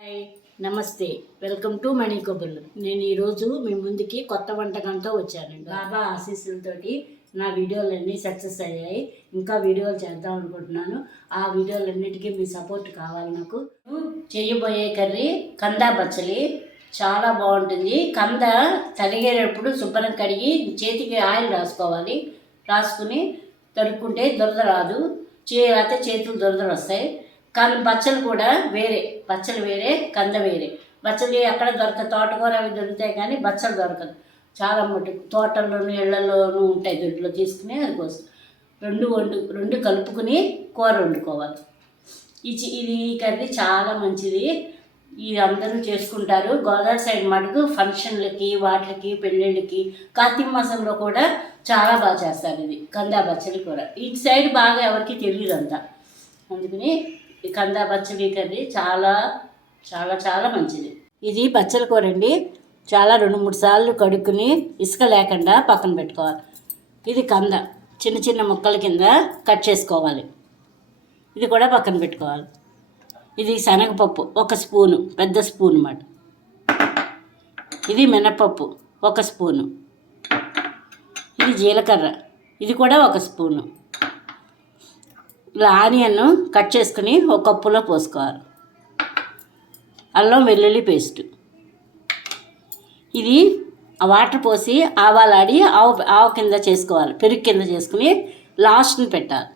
Hi నమస్తే. Welcome to మణి కొబ్బులు నేను ఈరోజు మీ ముందుకి కొత్త వంటకంతో వచ్చానండి. బాబా ఆశీస్సులతోటి నా వీడియోలన్నీ సక్సెస్ అయ్యాయి. ఇంకా వీడియోలు చేద్దాం అనుకుంటున్నాను. ఆ వీడియోలన్నిటికీ మీ సపోర్ట్ కావాలి నాకు. చేయబోయే కర్రీ కందా బచ్చలి చాలా బాగుంటుంది. కంద తరిగేటప్పుడు శుభ్రం కడిగి చేతికి ఆయిల్ రాసుకోవాలి. రాసుకుని తరుక్కుంటే దురద రాదు. చే అయితే చేతులు దురదలు వస్తాయి. కానీ బచ్చలు కూడా వేరే బచ్చలు వేరే కంద వేరే. బచ్చలు అక్కడ దొరక తోటకూర అవి దొరుకుతాయి కానీ బచ్చలు దొరకదు. చాలా మటుకు తోటల్లోనూ ఇళ్ళలోనూ ఉంటాయి దొడ్లో తీసుకుని అది కోసం. రెండు వండు రెండు కలుపుకుని కూర వండుకోవాలి. ఇది ఇది ఈ కర్రీ చాలా మంచిది. ఇది అందరూ చేసుకుంటారు. గోదావరి సైడ్ మటుకు ఫంక్షన్లకి వాటికి పెళ్ళిళ్ళకి కార్తీక మాసంలో కూడా చాలా బాగా చేస్తారు ఇది కందా బచ్చలి కూర ఇటు సైడ్ బాగా ఎవరికి తెలియదు అంతా అందుకని ఈ కంద పచ్చడి కర్రీ చాలా చాలా చాలా మంచిది. ఇది బచ్చల కూర అండి చాలా రెండు మూడు సార్లు కడుక్కుని ఇసుక లేకుండా పక్కన పెట్టుకోవాలి. ఇది కంద. చిన్న చిన్న ముక్కల కింద కట్ చేసుకోవాలి. ఇది కూడా పక్కన పెట్టుకోవాలి. ఇది శనగపప్పు. ఒక స్పూను. పెద్ద స్పూన్ అన్నమాట ఇది మినపప్పు. ఒక స్పూను. ఇది జీలకర్ర. ఇది కూడా ఒక స్పూను. ఇలా ఆనియన్ కట్ చేసుకుని ఒక కప్పులో పోసుకోవాలి. అల్లం వెల్లుల్లి పేస్ట్. ఇది ఆ వాటర్ పోసి ఆవాలాడి ఆవు ఆవు కింద చేసుకోవాలి. పెరుగు కింద చేసుకుని లాస్ట్ని పెట్టాలి.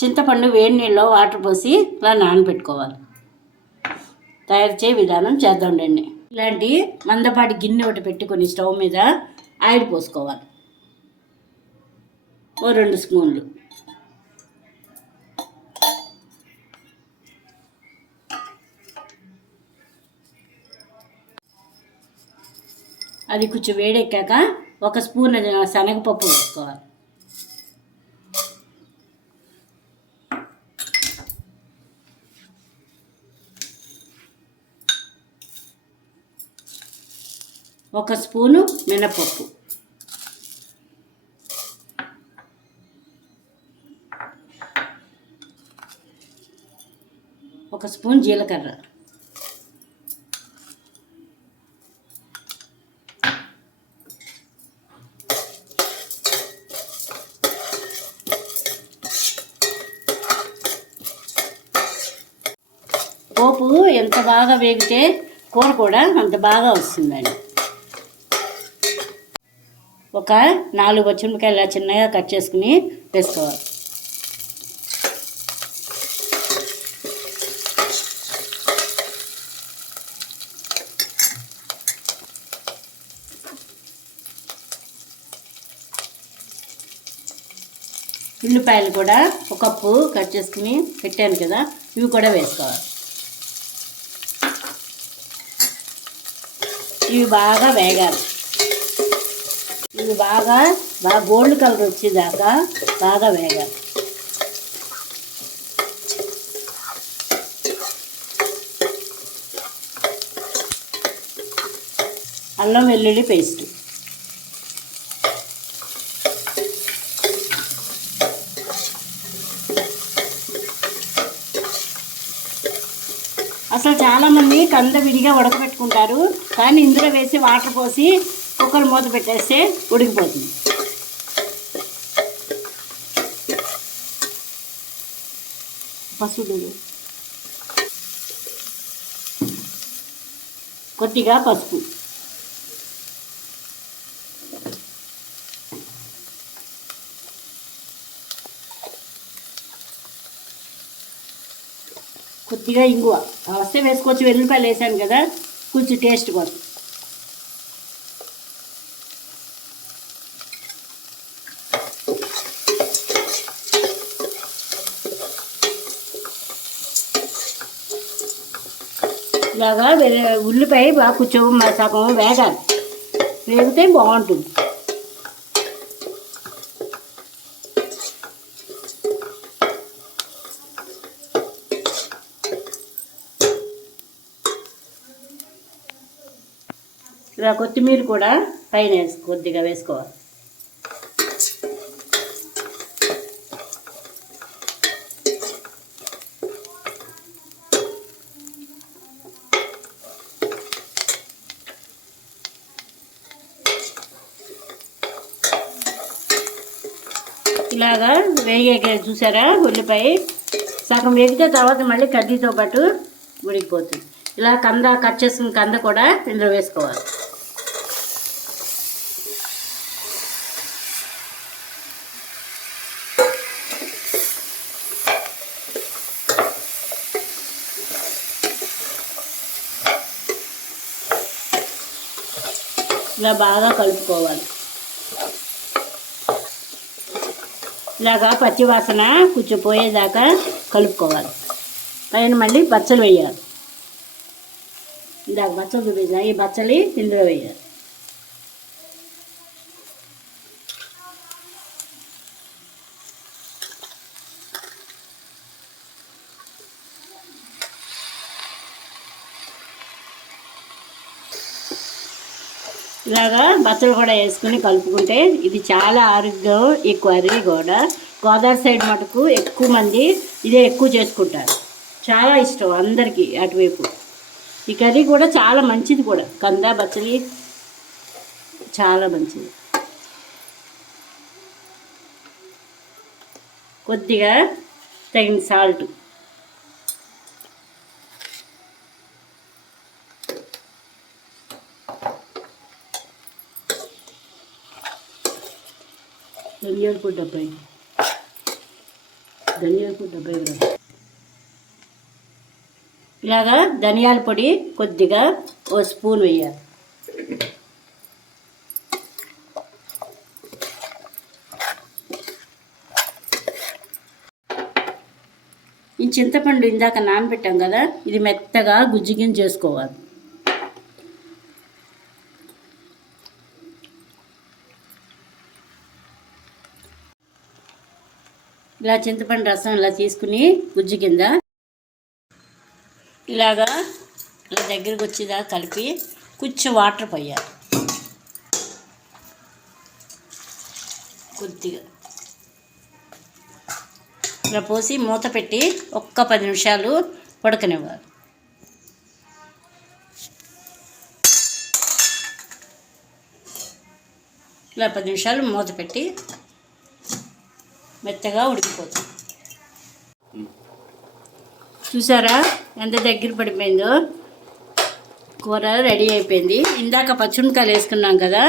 చింతపండు వేడి నీళ్ళలో వాటర్ పోసి ఇలా నానబెట్టుకోవాలి. తయారు చేయ విధానం చేద్దాండండి ఇలాంటి మందపాటి గిన్నె ఒకటి పెట్టుకొని స్టవ్ మీద ఆయిల్ పోసుకోవాలి. ఓ రెండు స్పూన్లు. అది కొంచెం వేడెక్కాక ఒక స్పూన్ శనగపప్పు వేసుకోవాలి. ఒక స్పూను మినపప్పు. ఒక స్పూన్ జీలకర్ర. పోపు ఎంత బాగా వేగితే కూర కూడా అంత బాగా వస్తుందండి. ఒక నాలుగు పచ్చిమిరపకాయలు ఇలా చిన్నగా కట్ చేసుకుని వేసుకోవాలి. ఉల్లిపాయలు కూడా ఒక కప్పు కట్ చేసుకుని పెట్టాను కదా ఇవి కూడా వేసుకోవాలి. ఇవి బాగా వేగాలి. ఇవి బాగా బాగా గోల్డ్ కలర్ వచ్చేదాకా బాగా వేగాలి. అల్లం వెల్లుల్లి పేస్ట్. అసలు చాలామంది కంద విడిగా ఉడకబెట్టుకుంటారు కానీ ఇందులో వేసి వాటర్ పోసి కుక్కర్ మూత పెట్టేస్తే ఉడికిపోతుంది. పసుపు కొద్దిగా పసుపు. కొద్దిగా ఇంగువ. వస్తే వేసుకోవచ్చు వెల్లుల్లిపాయలు వేసాను కదా కొంచెం టేస్ట్ కోసం ఇలాగా వె- ఉల్లిపాయ బాగా కొంచెం మ- సగం వేగాలి. వేగితే బాగుంటుంది. ఇలా కొత్తిమీర కూడా పైన కొద్దిగా వేసుకోవాలి. ఇలాగా వేగే చూసారా ఉల్లిపాయ? సగం వేగితే తర్వాత మళ్ళీ కడ్డీతో పాటు ఉడికిపోతుంది ఇలా కంద కట్ చేసుకున్న కంద కూడా ఇందులో వేసుకోవాలి. ఇలా బాగా కలుపుకోవాలి. ఇలాగా పచ్చి వాసన కలుపుకోవాలి. పైన మళ్ళీ బచ్చలు వేయాలి. ఇందాక బచ్చలు చూపించిన ఈ బచ్చలి ఇందులో వేయాలి. ఇలాగా బచ్చలు కూడా వేసుకుని కలుపుకుంటే ఇది చాలా ఆరోగ్యం ఈ కర్రీ కూడా. గోదావరి సైడ్ మటుకు ఎక్కువ మంది ఇదే ఎక్కువ చేసుకుంటారు. చాలా ఇష్టం అందరికీ అటువైపు ఈ కర్రీ కూడా చాలా మంచిది కూడా. కంద బచ్చలి చాలా మంచిది. కొద్దిగా తగిన సాల్ట్ ధనియాల పొడి డెబ్బై ధనియాల పొడి డెబ్బై గ్రాములు ఇలాగా ధనియాల పొడి కొద్దిగా ఓ స్పూన్ వేయాలి. ఈ చింతపండు ఇందాక నానబెట్టాం కదా ఇది మెత్తగా గుజ్జిగిన చేసుకోవాలి ఇలా చింతపండు రసం ఇలా తీసుకుని గుజ్జు కింద ఇలాగా ఇలా దగ్గరికి వచ్చేదా కలిపి కొంచెం వాటర్ పోయాలి. కొద్దిగా. ఇలా పోసి మూత పెట్టి ఒక్క పది నిమిషాలు ఉడకనివ్వాలి. ఇలా పది నిమిషాలు మూత పెట్టి మెత్తగా ఉడికిపోతుంది చూసారా ఎంత దగ్గర పడిపోయిందో? కూర రెడీ అయిపోయింది. ఇందాక పచ్చిమిరకాయలు వేసుకున్నాం కదా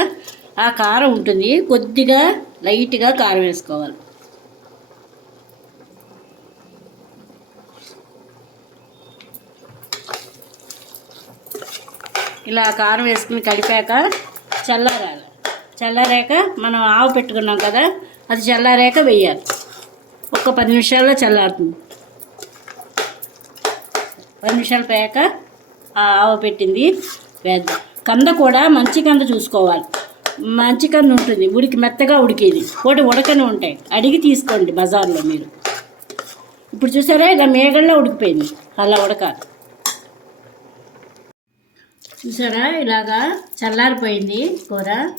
ఆ కారం ఉంటుంది. కొద్దిగా లైట్గా కారం వేసుకోవాలి. ఇలా కారం వేసుకుని కడిపాక చల్లారాలి. చల్లారాక మనం ఆవు పెట్టుకున్నాం కదా అది చల్లారాక వెయ్యాలి. ఒక పది నిమిషాల్లో చల్లారుతుంది. పది నిమిషాలు పోయాక ఆ ఆవ పెట్టింది వేద్దాం. కంద కూడా మంచి కంద చూసుకోవాలి. మంచి కంద ఉంటుంది. ఉడికి మెత్తగా ఉడికేది. ఒకటి ఉడకని ఉంటాయి. అడిగి తీసుకోండి బజార్లో మీరు. ఇప్పుడు చూసారా? ఇలా మేగల్లో ఉడికిపోయింది. అలా ఉడకాలి. చూసారా? ఇలాగా చల్లారిపోయింది కూర.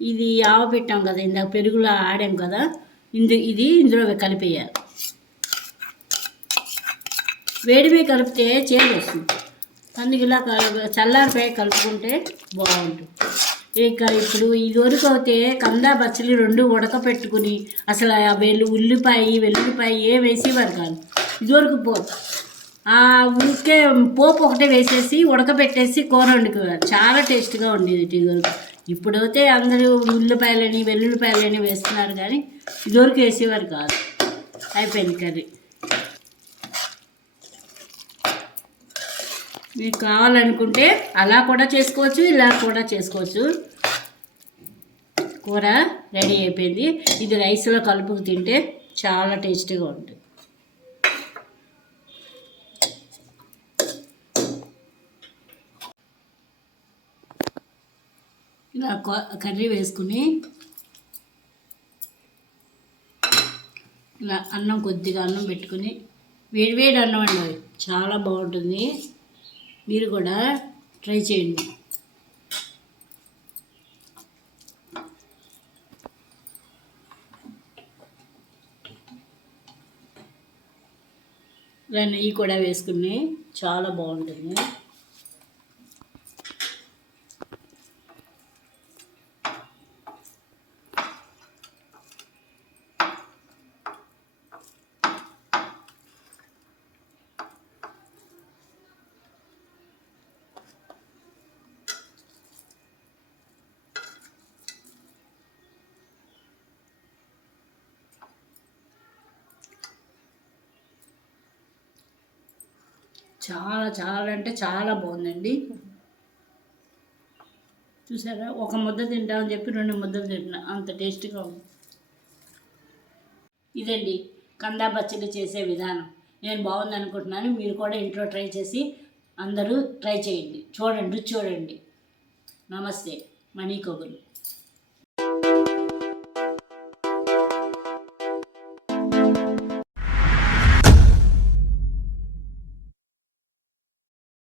ఇది ఆవ పెట్టాం కదా ఇందాక పెరుగులో ఆడాం కదా ఇందు ఇది ఇందులో కలిపేయాలి వేడివి కలిపితే చేదు వస్తుంది. అందుకు ఇలా చల్లారిపోయి కలుపుకుంటే బాగుంటుంది. ఇక ఇప్పుడు ఇదివరకు అయితే కందా పచ్చడి రెండు ఉడకపెట్టుకుని అసలు ఆ వెల్లు ఉల్లిపాయ వెల్లుల్లిపాయ ఏ వేసేవారు కాదు. ఇదివరకు పో ఆ ఉడికే పోపు ఒకటే వేసేసి ఉడకబెట్టేసి కూర వండుకోవాలి చాలా టేస్ట్గా ఉండేది ఇదివరకు ఇప్పుడైతే అందరూ ఉల్లిపాయలని వెల్లుల్లిపాయలని వేస్తున్నారు కానీ ఇదివరకు వేసేవారు కాదు. అయిపోయింది కర్రీ. మీకు కావాలనుకుంటే అలా కూడా చేసుకోవచ్చు ఇలా కూడా చేసుకోవచ్చు. కూర రెడీ అయిపోయింది. ఇది రైస్లో కలుపుకు తింటే చాలా టేస్టీగా ఉంటుంది. ఇలా కర్రీ వేసుకుని ఇలా అన్నం కొద్దిగా అన్నం పెట్టుకుని వేడివేడి అన్నం అండి చాలా బాగుంటుంది. మీరు కూడా ట్రై చేయండి. ఇలా నెయ్యి కూడా వేసుకుని చాలా బాగుంటుంది. చాలా చాలా అంటే చాలా బాగుందండి. చూసారా? ఒక ముద్ద తింటామని చెప్పి రెండు ముద్దలు తింటున్నా. అంత టేస్ట్గా ఉంది. ఇదండి కందా పచ్చడి చేసే విధానం. నేను బాగుంది అనుకుంటున్నాను. మీరు కూడా ఇంట్లో ట్రై చేసి అందరూ ట్రై చేయండి. చూడండి చూడండి. నమస్తే. మణి కొగులు